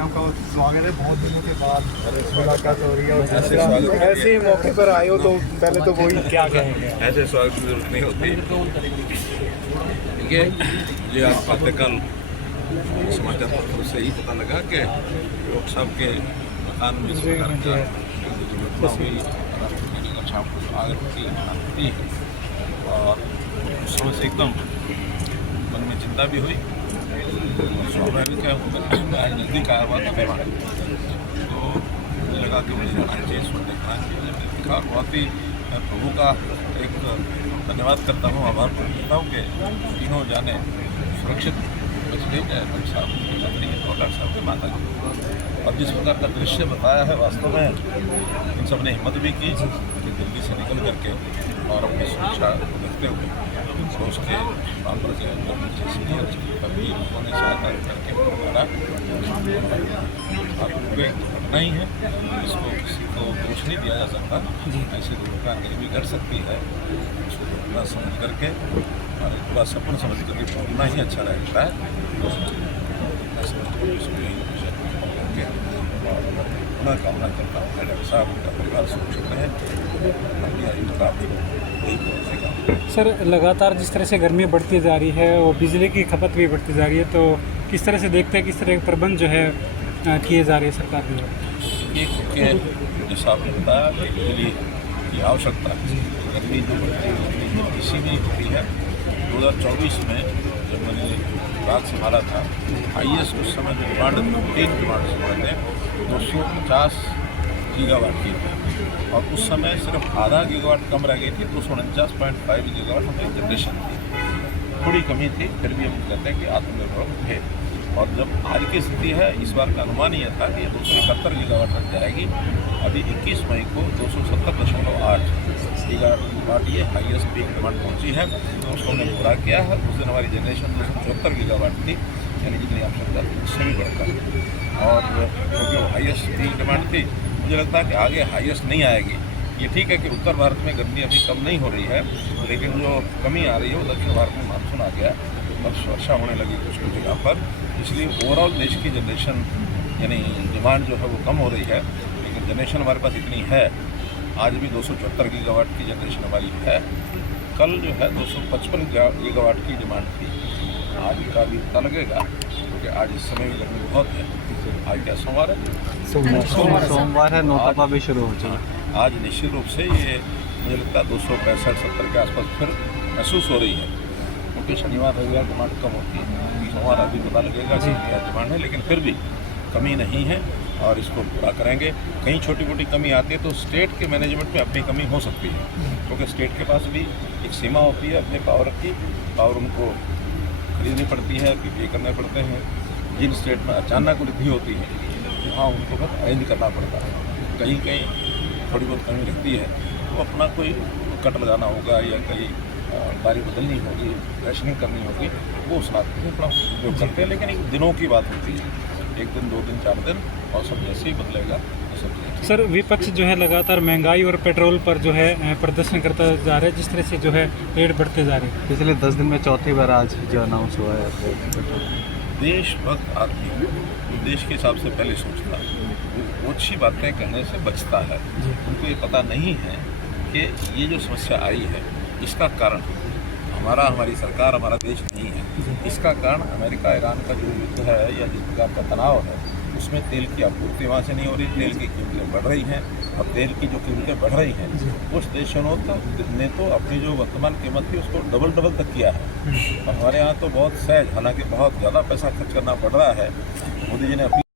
आपका स्वागत है। बहुत दिनों के बाद मुलाकात हो रही है और ऐसे ही मौके पर आए हो तो पहले तो वही क्या कहेंगे? ऐसे स्वागत की जरूरत नहीं होती। देखिए, मुझे आज बातें कल समाचार पत्र से ही पता लगा कि लोग साहब के मकान में इस प्रकार का दुर्घटना हुई, आग लगती है और उस समय से एकदम मन में चिंता भी हुई। स्वाभाविक है, मैं नज़दीक आया हुआ था मेहमान, तो मुझे लगा कि मुझे जाना चाहिए, इसको देखना चाहिए। देखा बहुत ही मैं प्रभु का एक धन्यवाद करता हूँ, आभार प्रकट करता हूँ कि तीनों जाने सुरक्षित बच गई, डॉक्टर साहब की पत्नी और डॉक्टर साहब के माता जी। और जिस प्रकार का दृश्य बताया है, वास्तव में इन सब ने हिम्मत भी की कि दिल्ली से निकल करके और अपनी सुरक्षा को देखते हुए सोच के बाबर के सीनियर कभी उन्होंने सहायता करके लड़ा। अब घटना ही है, इसको किसी को दोष नहीं दिया जा सकता। ऐसी दुर्घटना कहीं भी घट सकती है, उसको घटना समझ करके और पूरा सपन समझ करके बोलना ही अच्छा रहता है। मैं कामना करता हूँ डॉक्टर साहब उनका परिवार सुरक्षित रहे। सर, लगातार जिस तरह से गर्मी बढ़ती जा रही है और बिजली की खपत भी बढ़ती जा रही है, तो किस तरह से देखते हैं, किस तरह के प्रबंध जो है किए जा रहे हैं सरकार की? क्योंकि जैसा आपने बताया कि बिजली की आवश्यकता गर्मी जो बढ़ती है इसी में होती है। 2024 में जब मैंने रात संभाला था, हाईएस्ट उस समय जो डिमांड तीन डिमांड संभालते हैं 250 गीगावाट की थी और उस समय सिर्फ आधा गीगावाट कम रह गई थी। 249.5 गीगावाट हमारी जनरेशन थी, थोड़ी कमी थी, फिर भी हम कहते हैं कि आत्मनिर्भर थे। और जब आज की स्थिति है, इस बार का अनुमान यह था कि 271 गीगावाट तक जाएगी। अभी 21 मई को 270.8 गीगावाट ये हाईएस्ट पीक डिमांड पहुंची है, तो उसको हमने पूरा किया है। उस दिन हमारी जनरेशन 274 गीगावाट थी, यानी जितनी आवश्यकता थी उससे भी बढ़कर। और क्योंकि वो हाईएस्ट पीक डिमांड थी, मुझे लगता है कि आगे हाईएस्ट नहीं आएगी। ये ठीक है कि उत्तर भारत में गर्मी अभी कम नहीं हो रही है, लेकिन जो कमी आ रही है वो दक्षिण भारत में मानसून आ गया और वर्षा होने लगी कुछ कुछ जगह पर। इसलिए ओवरऑल देश की जनरेशन यानी डिमांड जो है वो कम हो रही है, लेकिन जनरेशन हमारे पास इतनी है। आज भी 274 गीगावाट की जनरेशन हमारी है। कल जो है 255 गीगावाट की डिमांड थी। आज का भी पता लगेगा, क्योंकि आज इस समय भी गर्मी बहुत है। आज क्या सोमवार है? सोमवार है, नौतपा भी शुरू हो चुका। आज निश्चित रूप से ये मुझे लगता है 265-70 के आसपास फिर महसूस हो रही है, क्योंकि शनिवार रविवार डिमांड कम होती है। सोमवार अभी पता लगेगा कि क्या डिमांड है, लेकिन फिर भी कमी नहीं है और इसको पूरा करेंगे। कहीं छोटी मोटी कमी आती है तो स्टेट के मैनेजमेंट में अपनी कमी हो सकती है, क्योंकि स्टेट के पास भी एक सीमा होती है अपने पावर की, पावर उनको खरीदनी पड़ती है, पे करने पड़ते हैं। जिन स्टेट में अचानक वृद्धि होती है वहाँ उनको बस अरेंज करना पड़ता है। कहीं कहीं थोड़ी बहुत कमी रहती है तो अपना कोई कट लगाना होगा या कहीं बारी बदलनी होगी, रैशनिंग करनी होगी, वो उस रात में अपना उपयोग करते हैं। लेकिन एक दिनों की बात होती है, 1 दिन 2 दिन 4 दिन, और सब जैसे ही बदलेगा सब। सर, विपक्ष जो है लगातार महंगाई और पेट्रोल पर जो है प्रदर्शन करता जा रहा है, जिस तरह से जो है रेट बढ़ते जा रहे हैं। पिछले 10 दिन में चौथी बार आज जो अनाउंस हुआ है। देशभक्त आदमी देश के हिसाब से पहले सोचता है, वो अच्छी बातें कहने से बचता है। उनको ये पता नहीं है कि ये जो समस्या आई है इसका कारण हमारी सरकार, हमारा देश नहीं है। इसका कारण अमेरिका ईरान का जो युद्ध है या जिस प्रकार का तनाव है, उसमें तेल की आपूर्ति वहाँ से नहीं हो रही, तेल की कीमतें बढ़ रही हैं। और तेल की जो कीमतें बढ़ रही हैं, उस देशों ने तो अपनी जो वर्तमान कीमत थी उसको डबल तक किया है। और हमारे यहाँ तो बहुत सहज, हालांकि बहुत ज़्यादा पैसा खर्च करना पड़ रहा है। मोदी जी ने अपनी